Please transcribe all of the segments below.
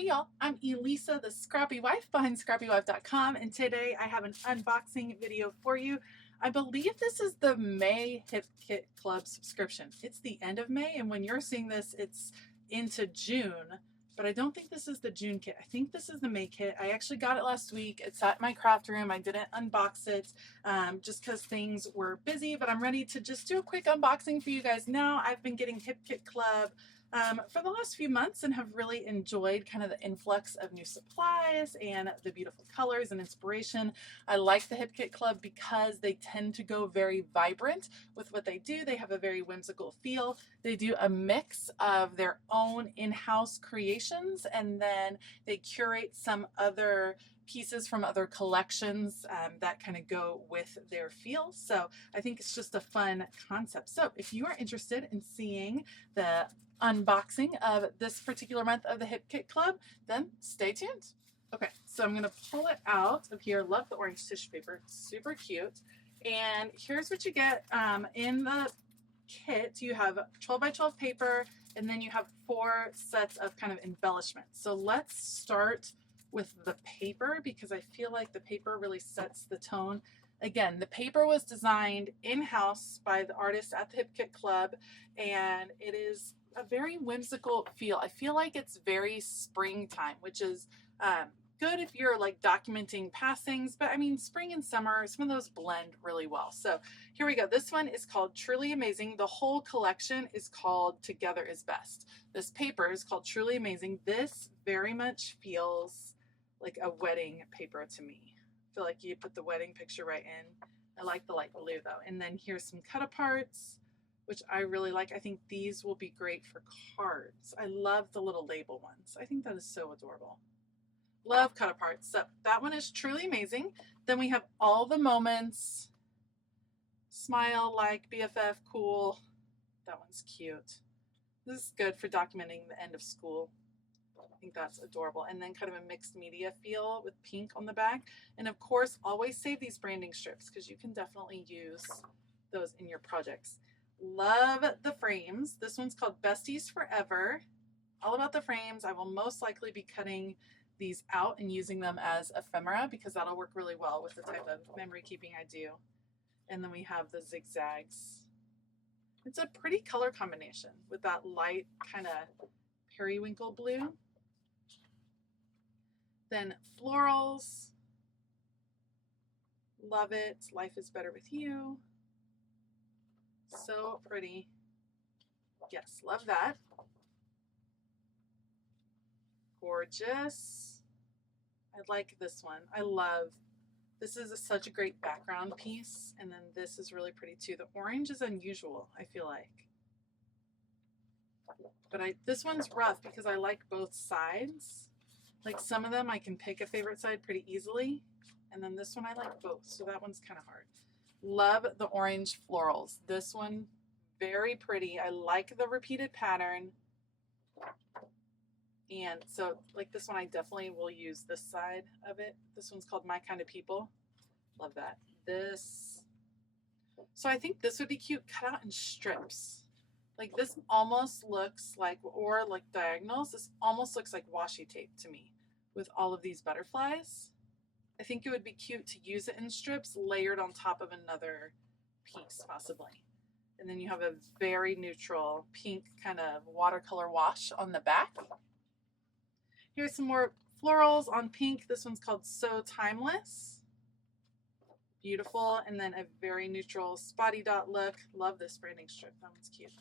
Hey y'all, I'm Elisa, the Scrappy Wife behind scrappywife.com, and today I have an unboxing video for you. I believe this is the May Hip Kit Club subscription. It's the end of May, and when you're seeing this, it's into June, but I don't think this is the June kit. I think this is the May kit. I actually got it last week. It's at my craft room. I didn't unbox it just because things were busy, but I'm ready to just do a quick unboxing for you guys now. I've been getting Hip Kit Club for the last few months and have really enjoyed kind of the influx of new supplies and the beautiful colors and inspiration. I like the Hip Kit Club because they tend to go very vibrant with what they do. They have a very whimsical feel. They do a mix of their own in-house creations, and then they curate some other pieces from other collections that kind of go with their feel. So I think it's just a fun concept. So if you are interested in seeing the unboxing of this particular month of the Hip Kit Club, then stay tuned. Okay, so I'm gonna pull it out of here. Love the orange tissue paper, super cute. And here's what you get in the kit. You have 12 by 12 paper, and then you have 4 sets of kind of embellishments. So let's start with the paper because I feel like the paper really sets the tone. Again, the paper was designed in-house by the artists at the Hip Kit Club, and it is a very whimsical feel. I feel like it's very springtime, which is good if you're like documenting passings, but I mean, spring and summer, some of those blend really well. So here we go. This one is called Truly Amazing. The whole collection is called Together is Best. This paper is called Truly Amazing. This very much feels like a wedding paper to me. I feel like you put the wedding picture right in. I like the light blue though. And then here's some cut aparts, which I really like. I think these will be great for cards. I love the little label ones. I think that is so adorable. Love cut aparts. So that one is Truly Amazing. Then we have All the Moments. Smile, like, BFF, cool. That one's cute. This is good for documenting the end of school. I think that's adorable. And then kind of a mixed media feel with pink on the back. And of course, always save these branding strips because you can definitely use those in your projects. Love the frames. This one's called Besties Forever. All about the frames. I will most likely be cutting these out and using them as ephemera because that'll work really well with the type of memory keeping I do. And then we have the zigzags. It's a pretty color combination with that light kind of periwinkle blue. Then florals. Love it. Life is better with you. So pretty. Yes, love that. Gorgeous. I like this one. I love, this is such a great background piece. And then this is really pretty too. The orange is unusual, I feel like. But this one's rough because I like both sides. Like some of them I can pick a favorite side pretty easily. And then this one I like both. So that one's kind of hard. Love the orange florals. This one, very pretty. I like the repeated pattern. And so like this one, I definitely will use this side of it. This one's called My Kind of People. Love that. This, so I think this would be cute cut out in strips. Like this almost looks like, or like diagonals, this almost looks like washi tape to me with all of these butterflies. I think it would be cute to use it in strips layered on top of another piece possibly. And then you have a very neutral pink kind of watercolor wash on the back. Here's some more florals on pink. This one's called So Timeless. Beautiful. And then a very neutral spotty dot look. Love this branding strip. That one's cute.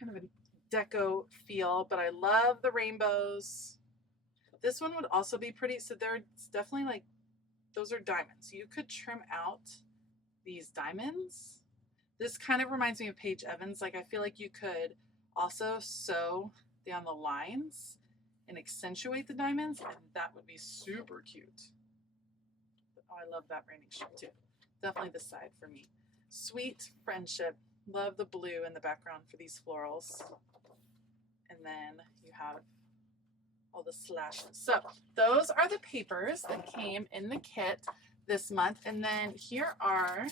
Kind of a deco feel, but I love the rainbows. This one would also be pretty. So it's definitely like, those are diamonds. You could trim out these diamonds. This kind of reminds me of Paige Evans. Like I feel like you could also sew down the lines and accentuate the diamonds, and that would be super cute. Oh, I love that branding strip too. Definitely this side for me. Sweet Friendship. Love the blue in the background for these florals. And then you have all the slashes. So those are the papers that came in the kit this month. And then here are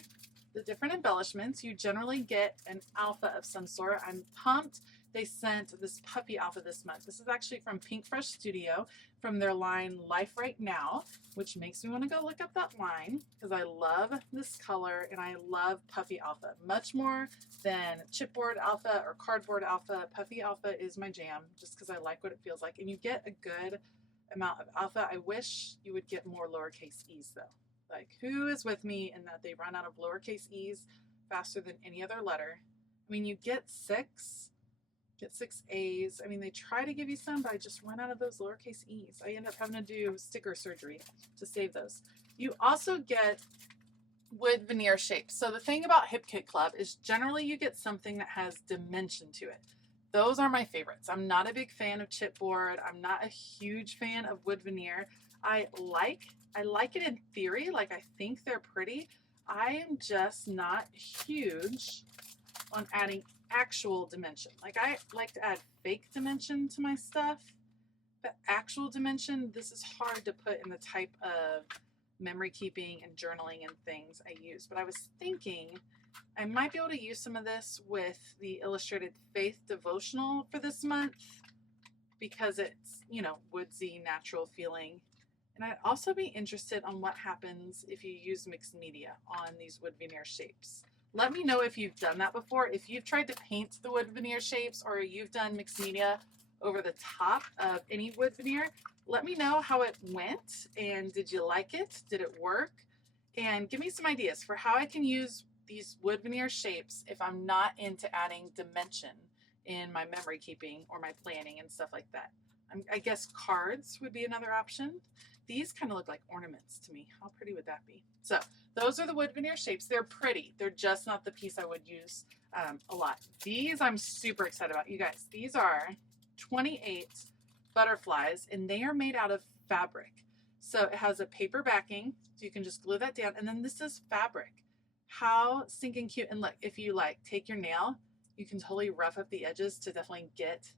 the different embellishments. You generally get an alpha of some sort. I'm pumped they sent this puppy alpha this month. This is actually from Pink Fresh Studio from their line Life Right Now, which makes me want to go look up that line because I love this color and I love puppy alpha much more than chipboard alpha or cardboard alpha. Puppy alpha is my jam just because I like what it feels like, and you get a good amount of alpha. I wish you would get more lowercase e's though. Like, who is with me in that they run out of lowercase e's faster than any other letter? I mean, you get six A's. I mean, they try to give you some, but I just run out of those lowercase e's. I end up having to do sticker surgery to save those. You also get wood veneer shapes. So the thing about Hip Kit Club is generally you get something that has dimension to it. Those are my favorites. I'm not a big fan of chipboard. I'm not a huge fan of wood veneer. I like it in theory. Like, I think they're pretty. I am just not huge on adding actual dimension. Like, I like to add fake dimension to my stuff, but actual dimension, this is hard to put in the type of memory keeping and journaling and things I use. But I was thinking I might be able to use some of this with the Illustrated Faith devotional for this month because it's, you know, woodsy, natural feeling. And I'd also be interested on what happens if you use mixed media on these wood veneer shapes. Let me know if you've done that before. If you've tried to paint the wood veneer shapes or you've done mixed media over the top of any wood veneer, let me know how it went and did you like it? Did it work? And give me some ideas for how I can use these wood veneer shapes if I'm not into adding dimension in my memory keeping or my planning and stuff like that. I guess cards would be another option. These kind of look like ornaments to me. How pretty would that be? So those are the wood veneer shapes. They're pretty. They're just not the piece I would use a lot. These I'm super excited about. You guys, these are 28 butterflies and they are made out of fabric. So it has a paper backing, so you can just glue that down. And then this is fabric. How stinking cute. And look, if you like take your nail, you can totally rough up the edges to definitely get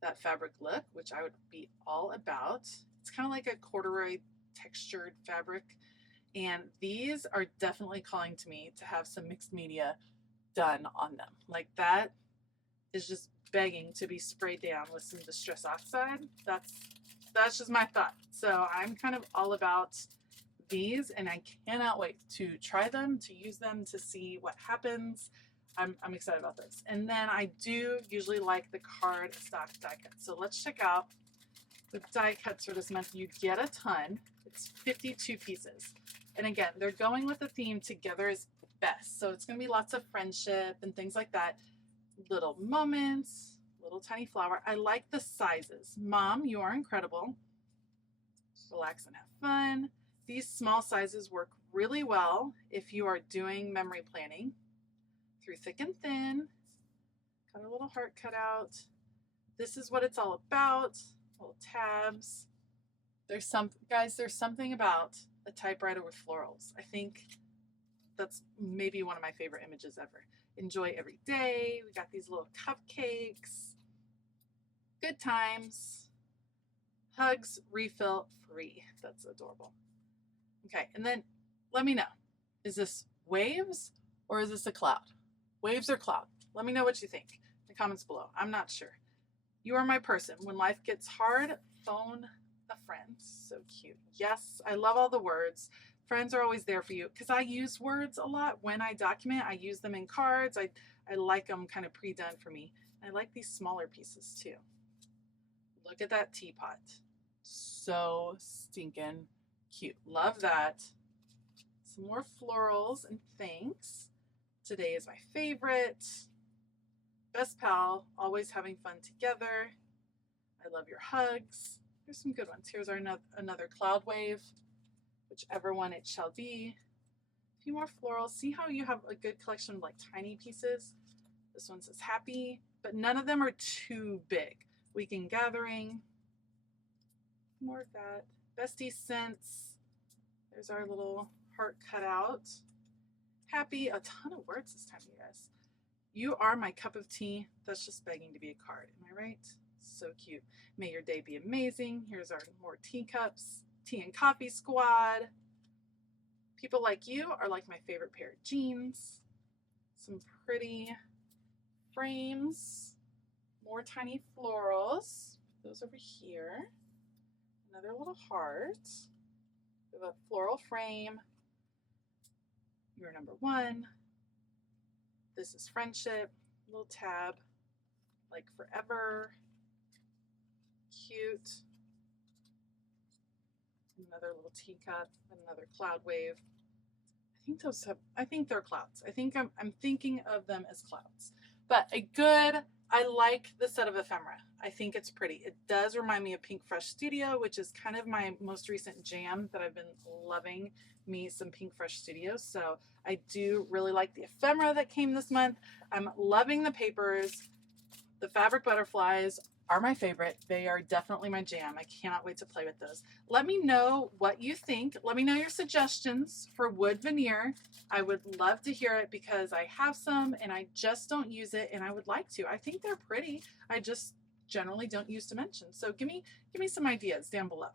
that fabric look, which I would be all about. It's kind of like a corduroy textured fabric. And these are definitely calling to me to have some mixed media done on them. Like, that is just begging to be sprayed down with some Distress Oxide. That's just my thought. So I'm kind of all about these and I cannot wait to try them, to use them, to see what happens. I'm excited about this. And then I do usually like the card stock die cuts. So let's check out the die cuts for this month. You get a ton. It's 52 pieces. And again, they're going with the theme Together is Best. So it's going to be lots of friendship and things like that. Little moments, little tiny flower. I like the sizes. Mom, you are incredible. Relax and have fun. These small sizes work really well if you are doing memory planning. Through thick and thin. Got a little heart cut out. This is what it's all about. Little tabs. There's something about a typewriter with florals. I think that's maybe one of my favorite images ever. Enjoy every day. We got these little cupcakes. Good times. Hugs refill free. That's adorable. Okay, and then let me know. Is this waves or is this a cloud? Waves or cloud? Let me know what you think in the comments below. I'm not sure. You are my person. When life gets hard, phone a friend. So cute. Yes, I love all the words. Friends are always there for you because I use words a lot when I document. I use them in cards. I like them kind of pre-done for me. I like these smaller pieces too. Look at that teapot. So stinking cute. Love that. Some more florals and thanks. Today is my favorite. Best pal, always having fun together. I love your hugs. There's some good ones. Here's our another cloud wave, whichever one it shall be. A few more florals. See how you have a good collection of like tiny pieces? This one says happy, but none of them are too big. Weekend gathering. More of that. Bestie scents. There's our little heart cut out. Happy. A ton of words this time, you guys. You are my cup of tea. That's just begging to be a card. Am I right? So cute. May your day be amazing. Here's our more teacups. Tea and coffee squad. People like you are like my favorite pair of jeans. Some pretty frames. more tiny florals. Those over here. Another little heart. We have a floral frame. You're number one. This is friendship. Little tab. Like forever. Cute. Another little teacup. Another cloud wave. I think they're clouds. I'm thinking of them as clouds. But I like the set of ephemera. I think it's pretty. It does remind me of Pink Fresh Studio, which is kind of my most recent jam that I've been loving, me some Pink Fresh Studio. So I do really like the ephemera that came this month. I'm loving the papers. The fabric butterflies are my favorite. They are definitely my jam. I cannot wait to play with those. Let me know what you think. Let me know your suggestions for wood veneer. I would love to hear it because I have some and I just don't use it, and I would like to. I think they're pretty. I just generally don't use dimensions. So give me some ideas down below.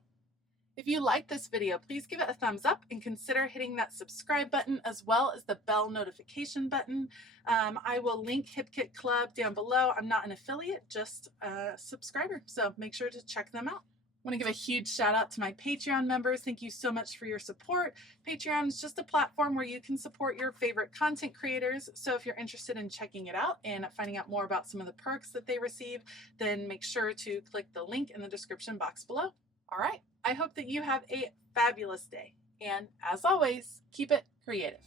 If you like this video, please give it a thumbs up and consider hitting that subscribe button as well as the bell notification button. I will link Hip Kit Club down below. I'm not an affiliate, just a subscriber, so make sure to check them out. I want to give a huge shout out to my Patreon members. Thank you so much for your support. Patreon is just a platform where you can support your favorite content creators. So if you're interested in checking it out and finding out more about some of the perks that they receive, then make sure to click the link in the description box below. All right. I hope that you have a fabulous day. And as always, keep it creative.